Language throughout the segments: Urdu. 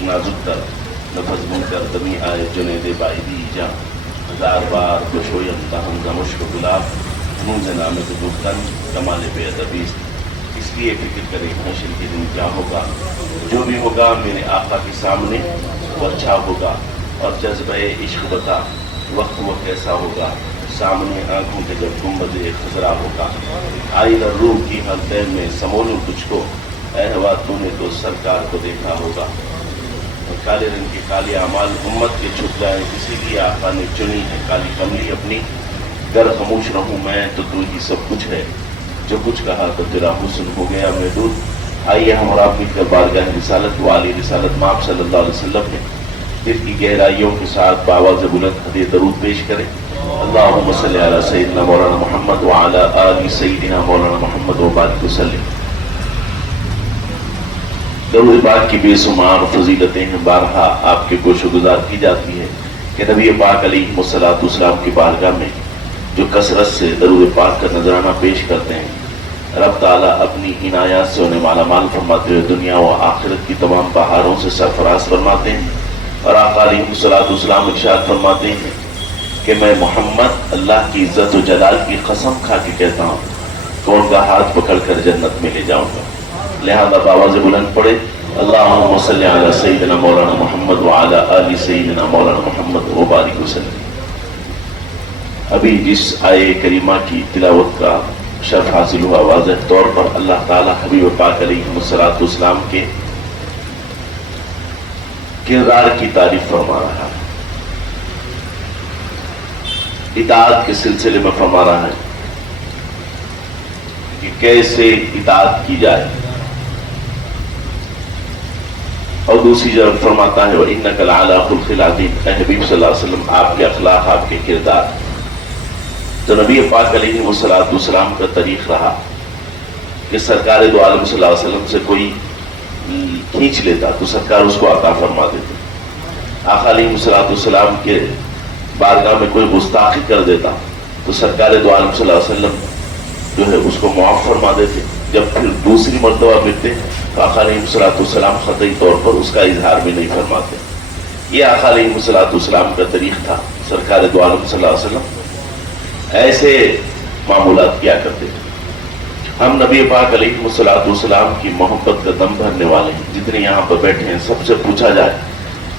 نازک تر نفذ منکر دمی آئے جنید بائیدی جاں ہزار بار بشویم تاہم گمشک گلاب منز نام دبتن کمال بے ادبیست. اس لیے فکر کریں حشر کے دن کیا ہوگا. جو بھی ہوگا میرے آقا کے سامنے وہ اچھا ہوگا. اور جذبہ عشق بتا وقت وہ کیسا ہوگا. سامنے آنکھوں کے جب گنبد خضرا ہوگا. آئی در روح کی حلقے میں سمولوں تجھ کو اے ہوا تو نے تو سرکار کو دیکھا ہوگا. کالے رنگ کے کالے اعمال امت کے چھپ جائیں اسی لیے آقا نے چنی ہے کالی کملی اپنی. گر خاموش رہوں میں تو تو ہی سب کچھ ہے. جو کچھ کہا تو تیرا حسن ہو گیا محدود. آئیے ہم اور آپ مل کر بارگاہ رسالت والی رسالت مآب صلی اللہ علیہ وسلم نے دل کی گہرائیوں کے ساتھ بآواز بلند ہدیہ درود پیش کریں. اللہم صلی علی سیدنا مولانا محمد وعلی آل سیدنا مولانا محمد وبارک وسلم. درود پاک کی بے شمار فضیلتیں ہیں. بارہا آپ کے گوش گزار کی جاتی ہے کہ نبی پاک علیہ الصلوۃ والسلام کی بارگاہ میں جو کثرت سے درود پاک کا نذرانہ پیش کرتے ہیں رب تعالیٰ اپنی عنایات سے انہیں مالا مال فرماتے ہوئے دنیا و آخرت کی تمام بہاروں سے سرفراز فرماتے ہیں. اور آقا علیہ الصلوۃ والسلام ارشاد فرماتے ہیں کہ میں محمد اللہ کی عزت و جلال کی قسم کھا کے کہتا ہوں کہ ان کا ہاتھ پکڑ کر جنت میں لے جاؤں گا. لہذا بآواز بلند پڑھے اللہم صلی علی سیدنا مولانا محمد وعلی آل سیدنا مولانا محمد وبارک وسلم. ابھی جس آیے کریمہ کی تلاوت کا شرف حاصل ہوا واضح طور پر اللہ تعالیٰ حبیب پاک علیہ الصلوۃ والسلام کے کردار کی تعریف فرما رہا ہے. اطاعت کے سلسلے میں فرما رہا ہے کہ کیسے اطاعت کی جائے. اور دوسری جگہ فرماتا ہے وَإِنَّكَ لَعَلَىٰ خُلُقٍ عَظِيمٍ. اے حبیب صلی اللہ علیہ وسلم آپ کے اخلاق آپ کے کردار. تو نبی پاک علیہ الصلوۃ والسلام کا طریق رہا کہ سرکار دو عالم صلی اللہ علیہ وسلم سے کوئی کھینچ لیتا تو سرکار اس کو عطا فرما دیتے. آقا علیہ الصلوۃ والسلام کے بارگاہ میں کوئی گستاخی کر دیتا تو سرکار دو عالم صلی اللہ علیہ وسلم جو ہے اس کو معاف فرما دیتے. جب پھر دوسری مرتبہ ملتے تو آقا علیہ الصلوۃ والسلام قطعی طور پر اس کا اظہار بھی نہیں فرماتے. یہ آقا علیہ الصلوۃ والسلام کا طریق تھا. سرکار دو عالم صلی اللہ علیہ وسلم ایسے معمولات کیا کرتے تھے. ہم نبی پاک علیہ الصلوۃ والسلام کی محبت کا دم بھرنے والے ہیں. جتنے یہاں پر بیٹھے ہیں سب سے پوچھا جائے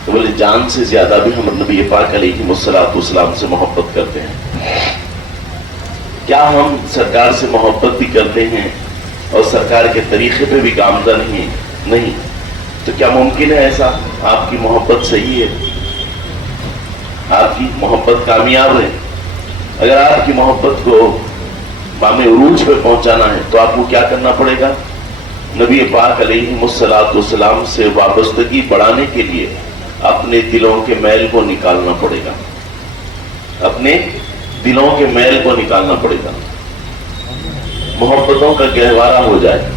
تو بولے جان سے زیادہ بھی ہم نبی پاک علیہ الصلوۃ والسلام سے محبت کرتے ہیں. کیا ہم سرکار سے محبت بھی کرتے ہیں اور سرکار کے طریقے پہ بھی گامزن ہیں؟ نہیں. تو کیا ممکن ہے ایسا؟ آپ کی محبت صحیح ہے, آپ کی محبت کامیاب ہے. اگر آپ کی محبت کو بام عروج پہ پہنچانا ہے تو آپ کو کیا کرنا پڑے گا؟ نبی پاک علیہ الصلوۃ والسلام سے وابستگی بڑھانے کے لیے اپنے دلوں کے میل کو نکالنا پڑے گا. اپنے دلوں کے میل کو نکالنا پڑے گا. محبتوں کا گہوارہ ہو جائے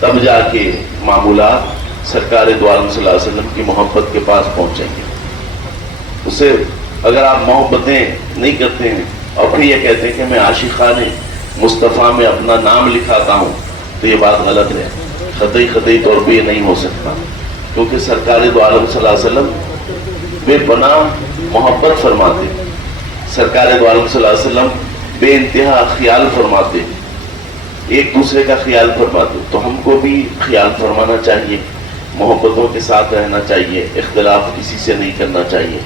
تب جا کے معمولات سرکار دو عالم صلی اللہ علیہ وسلم کی محبت کے پاس پہنچیں گے. اسے اگر آپ محبتیں نہیں کرتے ہیں اور پھر یہ کہتے ہیں کہ میں عاشقان مصطفیٰ میں اپنا نام لکھاتا ہوں تو یہ بات غلط ہے. قطعی طور پہ یہ نہیں ہو سکتا, کیونکہ سرکار دو عالم صلی اللہ علیہ وسلم بے پناہ محبت فرماتے. سرکار دو عالم صلی اللہ علیہ وسلم بے انتہا خیال فرماتے, ایک دوسرے کا خیال فرماتے. تو ہم کو بھی خیال فرمانا چاہیے, محبتوں کے ساتھ رہنا چاہیے, اختلاف کسی سے نہیں کرنا چاہیے.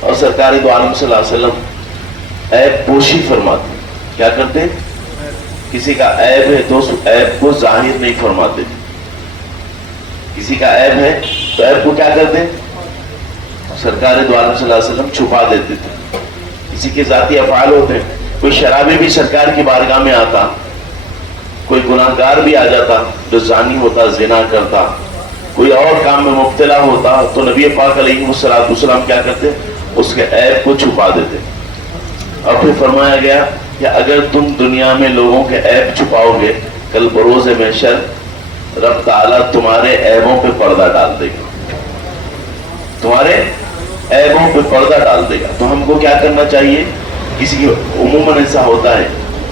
اور سرکار دو عالم صلی اللہ علیہ وسلم عیب پوشی فرماتے. کیا کرتے ہیں؟ کسی کا عیب ہے تو اس عیب کو ظاہر نہیں فرماتے. کسی کا عیب ہے تو عیب کو کیا کرتے ہیں؟ سرکار دو عالم صلی اللہ علیہ وسلم چھپا دیتے تھے. کسی کے ذاتی افعال ہوتے ہیں, کوئی شرابی بھی سرکار کی بارگاہ میں آتا, کوئی گناہگار بھی آ جاتا جو زانی ہوتا, زنا کرتا, کوئی اور کام میں مبتلا ہوتا تو نبی پاک علیہ الصلوۃ والسلام کیا کرتے؟ اس کے عیب کو چھپا دیتے. اور پھر فرمایا گیا کہ اگر تم دنیا میں لوگوں کے عیب چھپاؤ گے کل بروز محشر رب تعالیٰ تمہارے عیبوں پہ پردہ ڈال دے گا. تمہارے عیبوں پہ پردہ ڈال دے گا. تو ہم کو کیا کرنا چاہیے؟ کسی کی عموماً ایسا ہوتا ہے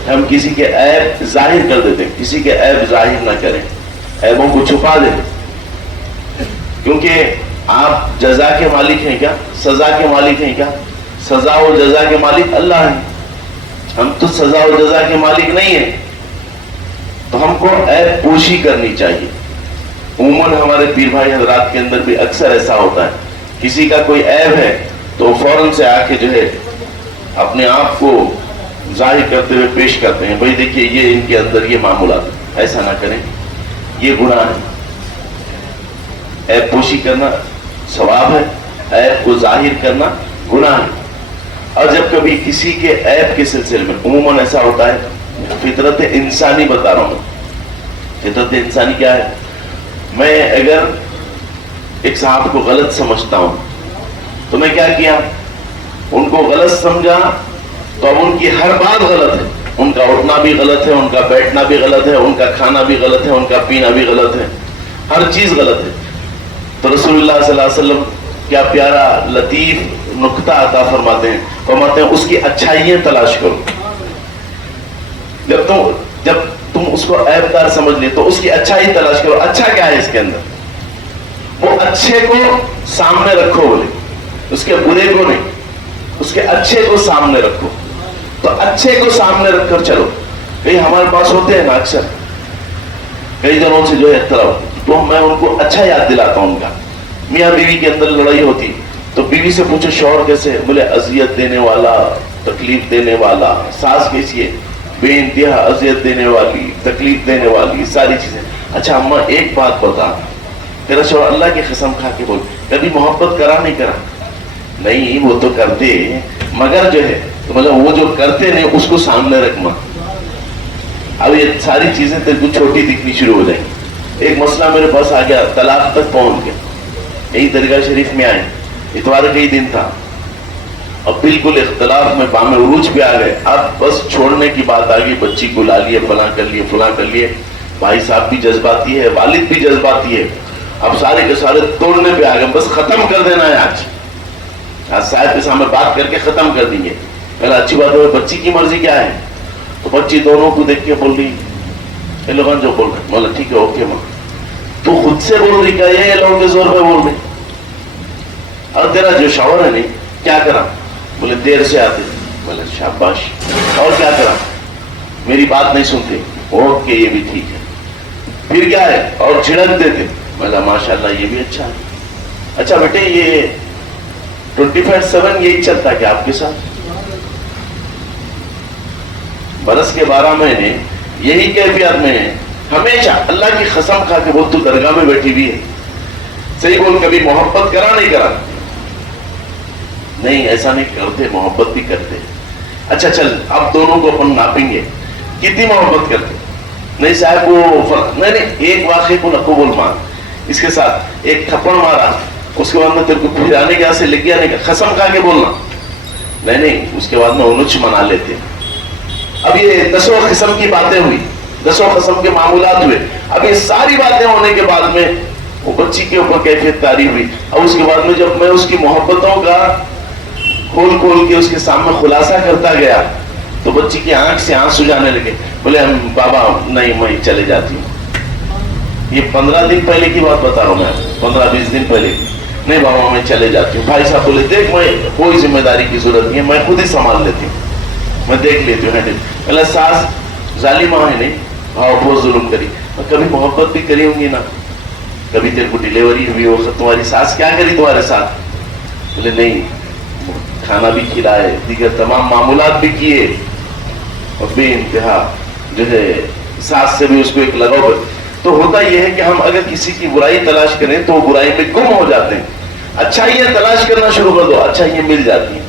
ہم کسی کے عیب ظاہر کر دیتے ہیں, کسی کے عیب ظاہر نہ کریں, عیبوں کو چھپا دیں. کیونکہ آپ جزا کے مالک ہیں کیا؟ سزا کے مالک ہیں کیا؟ سزا و جزا کے مالک اللہ ہیں، ہم تو سزا و جزا کے مالک نہیں ہیں. تو ہم کو عیب پوشی کرنی چاہیے. عموماً ہمارے پیر بھائی حضرات کے اندر بھی اکثر ایسا ہوتا ہے، کسی کا کوئی عیب ہے تو فوراً سے آ کے جو ہے اپنے آپ کو ظاہر کرتے ہوئے پیش کرتے ہیں، بھائی دیکھیے یہ ان کے اندر یہ معمولات ہیں. ایسا نہ کریں، یہ گناہ ہے. عیب پوشی کرنا ثواب ہے، عیب کو ظاہر کرنا گناہ ہے. اور جب کبھی کسی کے عیب کے سلسلے میں، عموماً ایسا ہوتا ہے، فطرت انسانی بتا رہا ہوں. فطرت انسانی کیا ہے؟ میں اگر ایک صاحب کو غلط سمجھتا ہوں تو میں کیا کیا؟ ان کو غلط سمجھا تو اب ان کی ہر بات غلط ہے. ان کا اٹھنا بھی غلط ہے، ان کا بیٹھنا بھی غلط ہے، ان کا کھانا بھی غلط ہے، ان کا پینا بھی غلط ہے، ہر چیز غلط ہے. تو رسول اللہ صلی اللہ علیہ وسلم کیا پیارا لطیف نکتہ عطا فرماتے ہیں اس کی اچھائیاں تلاش کرو. جب تم اس کو عیب دار سمجھ لے تو اس کی اچھائی تلاش کرو. اچھا کیا ہے اس کے اندر؟ وہ اچھے کو سامنے رکھو، بولے اس کے برے کو نہیں، اس کے اچھے کو سامنے رکھو. تو اچھے کو سامنے رکھ کر چلو. کئی ہمارے پاس ہوتے ہیں نا اکثر کئی جنوں سے جو ہے اختلاف، تو میں ان کو اچھا یاد دلاتا ہوں. ان کا میاں بیوی کے اندر لڑائی ہوتی تو بیوی سے پوچھو شوہر کیسے؟ بولے اذیت دینے والا، تکلیف دینے والا. ساس کیسی ہے؟ بے انتہا اذیت دینے والی، تکلیف دینے والی، ساری چیزیں. اچھا اماں ایک بات بتا، تیرا شوہر اللہ کی قسم کھا کے بول کبھی محبت کرا نہیں کرا؟ نہیں وہ تو کرتے، مگر جو ہے مطلب وہ جو کرتے نہیں اس کو سامنے رکھنا. اب یہ ساری چیزیں تیرے کو چھوٹی دکھنی شروع ہو جائیں گی. ایک مسئلہ میرے پاس آ گیا، طلاق تک پہنچ گیا. یہی درگاہ شریف میں آئے، اتوار کا ہی دن تھا، اب بالکل اختلاف میں بام عروج پہ آ گئے. اب بس چھوڑنے کی بات آ گئی، بچی کو لا لیے، فلاں کر لیے، فلاں کر لیے. بھائی صاحب بھی جذباتی ہے، والد بھی جذباتی ہے. اب سارے کے سارے توڑنے پہ آ گئے، بس ختم کر دینا ہے آج صاحب کے سامنے بات کر کے ختم کر دیں گے. پہلے اچھی بات ہے، بچی کی مرضی کیا ہے؟ تو بچی دونوں کو دیکھ کے بول رہی، یہ لوگ جو بول رہے بولا ٹھیک ہے اوکے ماں. تو خود سے بول رہی کیا یہ لوگوں کے زور پہ بول رہی. اور تیرا جو شوہر ہے نہیں کیا کرا؟ بولے دیر سے آتے. بولے شاباش. اور کیا کرا؟ میری بات نہیں سنتے. اوکے یہ بھی ٹھیک ہے. پھر کیا ہے؟ اور جھڑک دیتے. بولا ماشاء اللہ یہ بھی اچھا ہے. اچھا بیٹے یہ 24/7 یہی چلتا ہے کہ آپ کے ساتھ؟ برس کے 12 مہینے یہی کیفیت میں ہے ہمیشہ. اللہ کی قسم کھا کے بول تو درگاہ میں بیٹھی ہوئی ہے، صحیح بول کبھی محبت کرا نہیں کرا؟ نہیں ایسا نہیں کرتے، محبت بھی کرتے. اچھا چل اب دونوں کو اپن ناپیں گے کتنی محبت کرتے. نہیں صاحب وہ نہیں ایک واقعے کو نکو بول مان، اس کے ساتھ ایک تھپڑ مارا، اس کے بعد میں تیرے کو پھرانے کے سے لگ گیا نہیں، قسم کھا کے بولنا. نہیں اس کے بعد میں انچ منا لیتے. اب یہ 10 قسم کی باتیں ہوئی، 10 قسم کے معمولات ہوئے. اب یہ ساری باتیں ہونے کے بعد میں وہ بچی کے اوپر کیفیت طاری ہوئی. اور اس کے بعد میں جب میں اس کی محبتوں کا کھول کھول کے اس کے سامنے خلاصہ کرتا گیا تو بچی کی آنکھ سے آنسو جانے لگے. بولے بابا نہیں میں چلے جاتی ہوں. یہ 15 دن پہلے کی بات بتا رہا ہوں میں، 15-20 دن پہلے. نہیں بابا میں چلے جاتی ہوں. بھائی صاحب بولے دیکھ میں کوئی ذمہ داری کی ضرورت نہیں ہے، میں خود ہی سنبھال لیتی ہوں، میں دیکھ لیتی ہوں. اللہ ساس ظالمہ ہے نہیں، ہاں بہت ظلم کری. کبھی محبت بھی کری ہوں گی نا، کبھی تیرے کو ڈیلیوری ہوئی ہو تمہاری ساس کیا کری تمہارے ساتھ؟ بولے نہیں کھانا بھی کھلائے، دیگر تمام معمولات بھی کیے، اور بے انتہا جو ہے ساس سے بھی اس کو ایک لگاؤ. تو ہوتا یہ ہے کہ ہم اگر کسی کی برائی تلاش کریں تو وہ برائی میں گم ہو جاتے ہیں. اچھائیاں تلاش کرنا شروع کر دو، اچھائیاں مل جاتی ہیں.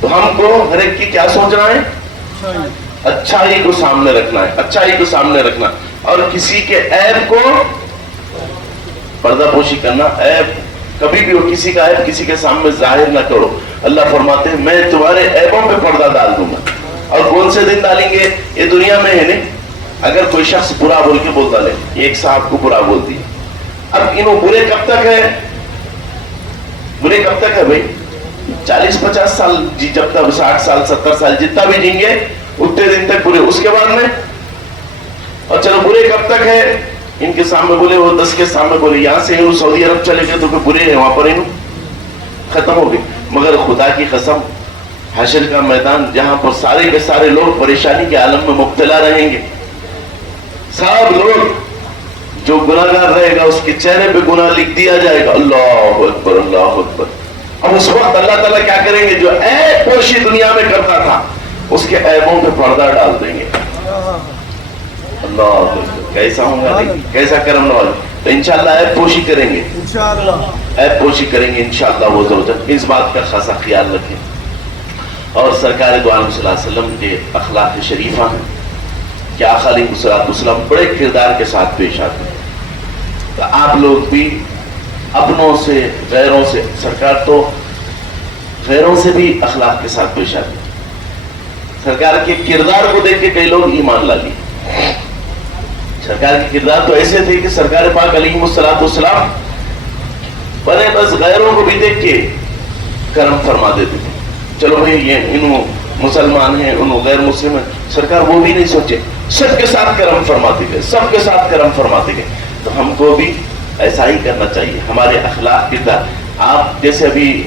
تو ہم کو ہر ایک کی کیا سوچنا ہے؟ اچھائی کو سامنے رکھنا ہے، اچھائی کو سامنے رکھنا. اور کسی کے عیب کو پردہ پوشی کرنا. عیب کبھی بھی ہو، کسی کا عیب کسی کے سامنے ظاہر نہ کرو. اللہ فرماتے ہیں میں تمہارے عیبوں پہ پردہ ڈال دوں گا. اور کون سے دن ڈالیں گے؟ یہ دنیا میں ہے نہیں. اگر کوئی شخص برا بول کے بولتا لے، ایک صاحب کو برا بول دیا، اب انہوں برے کب تک ہے؟ برے کب تک ہے بھائی؟ 40-50 سال جی، جب تک 60 سال 70 سال جتنا بھی جیں گے اتنے دن تک برے. اس کے بعد میں اور چلو برے کب تک ہے؟ ان کے سامنے بولے, وہ 10 کے سامنے بولے, یہاں سے انہوں سعودی عرب چلے گئے تو پھر برے ہیں وہاں پر انہوں ختم ہو گئے. مگر خدا کی قسم حشر کا میدان جہاں پر سارے کے سارے لوگ پریشانی کے عالم میں مبتلا رہیں گے, سب لوگ, جو گناہگار رہے گا اس کے چہرے پہ گناہ لکھ دیا جائے گا. اللہ اکبر اللہ اکبر. اب اس وقت اللہ تعالیٰ کیا کریں گے, جو عیب پوشی دنیا میں کرتا تھا اس کے عیبوں پہ پردہ ڈال دیں گے. اللہ اکبر. کیسا ہوں گا, کیسا کرم نواز. تو انشاءاللہ عیب پوشی کریں گے, عیب پوشی کریں گے انشاءاللہ وہ زوجت. اس بات کا خاصا خیال رکھیں. اور سرکار دو عالم صلی اللہ علیہ وسلم کے اخلاق شریفہ ہیں کہ آقا علیہ الصلوۃ والسلام بڑے کردار کے ساتھ پیش آتے ہیں. تو آپ لوگ بھی اپنوں سے, غیروں سے, سرکار تو غیروں سے بھی اخلاق کے ساتھ پیش آتے ہیں. سرکار کے کردار کو دیکھ کے کئی لوگ ایمان لا لیے. سرکار کے کردار تو ایسے تھے کہ سرکار پاک علیہ الصلوۃ والسلام بنے بس غیروں کو بھی دیکھ کے کرم فرما دیتے تھے. چلو بھائی یہ انہوں مسلمان ہیں, انہوں غیر مسلم ہیں, سرکار وہ بھی نہیں سوچے, سب کے ساتھ کرم فرماتے گئے, سب کے ساتھ کرم فرماتے گئے. تو ہم کو بھی ایسا ہی کرنا چاہیے. ہمارے اخلاق کردار, آپ جیسے ابھی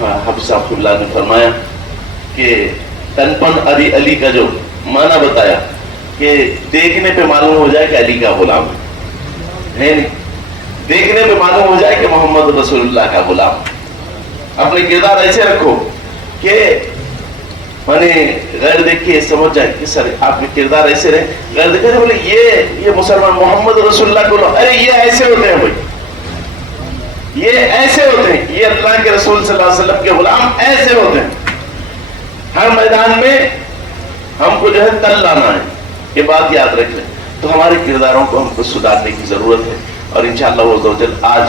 حافظ صاحب اللہ نے فرمایا کہ تنپن علی علی کا جو معنی بتایا کہ دیکھنے پہ معلوم ہو جائے کہ علی کا غلام ہے نہیں, دیکھنے پہ معلوم ہو جائے کہ محمد رسول اللہ کا غلام. اپنے کردار ایسے رکھو کہ مانے غیر دیکھ کے سمجھ جائے کہ سر آپ کے کردار ایسے رہے. غیر دیکھ کے بولے یہ مسلمان محمد رسول اللہ کو, ارے یہ ایسے ہوتے ہیں بھائی, یہ ایسے ہوتے ہیں, یہ اللہ کے رسول صلی اللہ علیہ وسلم کے غلام ایسے ہوتے ہیں. ہر میدان میں ہم کو جو ہے تل لانا ہے, یہ بات یاد رکھ لیں. تو ہمارے کرداروں کو ہم کو سدھارنے کی ضرورت ہے. اور انشاءاللہ وہ زوجل آج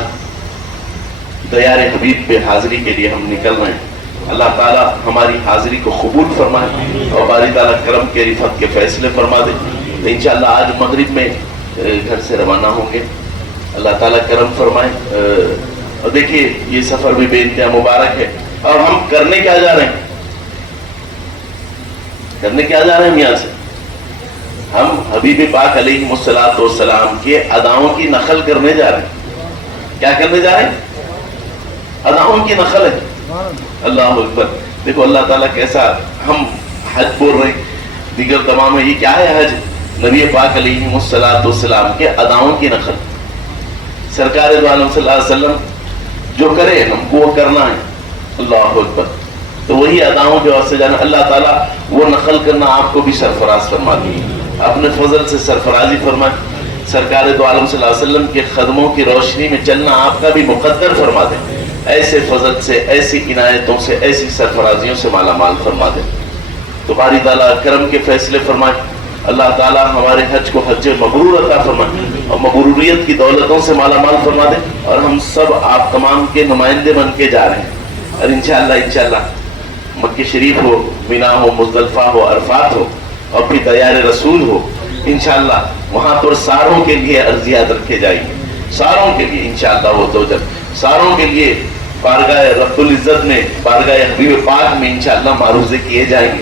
دیار حبیب پہ حاضری کے لیے ہم نکل رہے ہیں. اللہ تعالیٰ ہماری حاضری کو قبول فرمائے اور باری تعالیٰ کرم کے رفت کے فیصلے فرما دے. تو انشاءاللہ آج مغرب میں گھر سے روانہ ہوں گے. اللہ تعالیٰ کرم فرمائے. اور دیکھیے یہ سفر بھی بے انتہا مبارک ہے. اور ہم کرنے کیا جا رہے ہیں, کرنے کیا جا رہے ہیں یہاں سے, ہم حبیب پاک علیہ الصلوۃ والسلام کے اداؤں کی نقل کرنے جا رہے ہیں. کیا کرنے جا رہے ہیں, اداؤں کی نقل ہے. اللہ اکبر. دیکھو اللہ تعالیٰ کیسا, ہم حج بول رہے ہیں, دیگر تمام یہ کیا ہے حج, نبی پاک علیہ الصلوۃ والسلام کے اداؤں کی نقل. سرکار دو عالم صلی اللہ علیہ وسلم جو کرے ہم کو وہ کرنا ہے. اللہ اکبر. تو وہی اداؤں کے واسطے جانا, اللہ تعالیٰ وہ نقل کرنا آپ کو بھی سرفراز فرما دی, اپنے فضل سے سرفرازی فرمائے. سرکار دو عالم صلی اللہ علیہ وسلم کے قدموں کی روشنی میں چلنا آپ کا بھی مقدر فرما دے. ایسے فضل سے, ایسی عنایتوں سے, ایسی سرفرازیوں سے مالا مال فرما دے. تو باری تعالیٰ کرم کے فیصلے فرمائے. اللہ تعالیٰ ہمارے حج کو حج مبرور عطا فرمائے اور مبروریت کی دولتوں سے مالا مال فرما دے. اور ہم سب آپ تمام کے نمائندے بن کے جا رہے ہیں. اور انشاءاللہ مکہ شریف ہو, مینا ہو, مزدلفہ ہو, عرفات ہو, اور پھر دیار رسول ہو, انشاءاللہ وہاں پر ساروں کے لیے عرضیات رکھے جائیں گے. ساروں کے لیے انشاءاللہ وہ زوجت, ساروں کے لیے بارگاہ رب العزت میں, بارگاہ حبیب پاک میں انشاءاللہ معروضے کیے جائیں گے.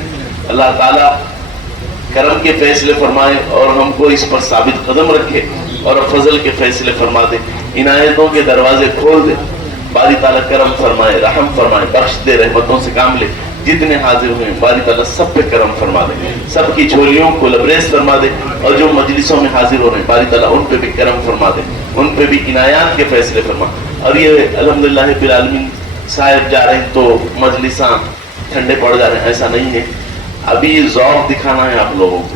اللہ تعالیٰ کرم کے فیصلے فرمائے اور ہم کو اس پر ثابت قدم رکھے اور فضل کے فیصلے فرما دے, عنایتوں کے دروازے کھول دے. باری تعالیٰ کرم فرمائے, رحم فرمائے, بخش دے, رحمتوں سے کام لے. جتنے حاضر ہوئے باری تعالیٰ سب پہ کرم فرما دے, سب کی جھولیوں کو لبریز فرما دے. اور جو مجلسوں میں حاضر ہو رہے ہیں باری تعالیٰ ان پہ بھی کرم فرما دے, ان پہ بھی عنایات کے فیصلے فرما. اور یہ الحمدللہ رب العالمین صاحب جا رہے ہیں تو مجلساں ٹھنڈے پڑ جا رہے ہیں, ایسا نہیں ہے. ابھی ذوق دکھانا ہے آپ لوگوں کو.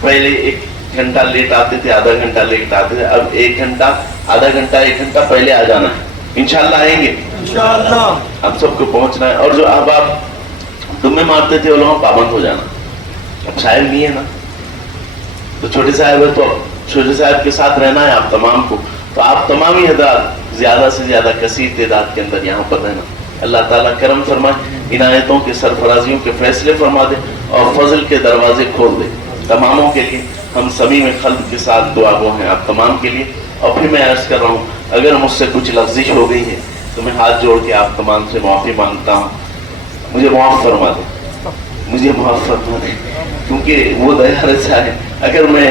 پہلے 1 گھنٹہ لیٹ آتے تھے, آدھا گھنٹہ لیٹ آتے تھے, اب 1 گھنٹہ, آدھا گھنٹہ, 1 گھنٹہ پہلے آ جانا ہے. انشاءاللہ آئیں گے, انشاءاللہ ہم سب کو پہنچنا ہے. اور جو احباب دمے مارتے تھے وہ لوگوں پابند ہو جانا. اب صاحب نہیں ہے نا, تو چھوٹے صاحب ہے, تو چھوٹے صاحب کے ساتھ رہنا ہے آپ تمام کو. تو آپ تمام ہی حضرات زیادہ سے زیادہ کثیر تعداد کے اندر یہاں پر رہنا. اللہ تعالیٰ کرم فرمائے, عنایتوں کے سرفرازیوں کے فیصلے فرما دے اور فضل کے دروازے کھول دے تماموں کے لیے. ہم سبھی میں خلق کے ساتھ دعا گو ہیں آپ تمام کے لیے. اور پھر میں عرض کر رہا ہوں, اگر مجھ سے کچھ لفظش ہو گئی ہے تو میں ہاتھ جوڑ کے آپ تمام سے معافی مانگتا ہوں. مجھے معاف فرما دیں, مجھے معاف فرما دیں, کیونکہ وہ دیار ایسا ہے. اگر میں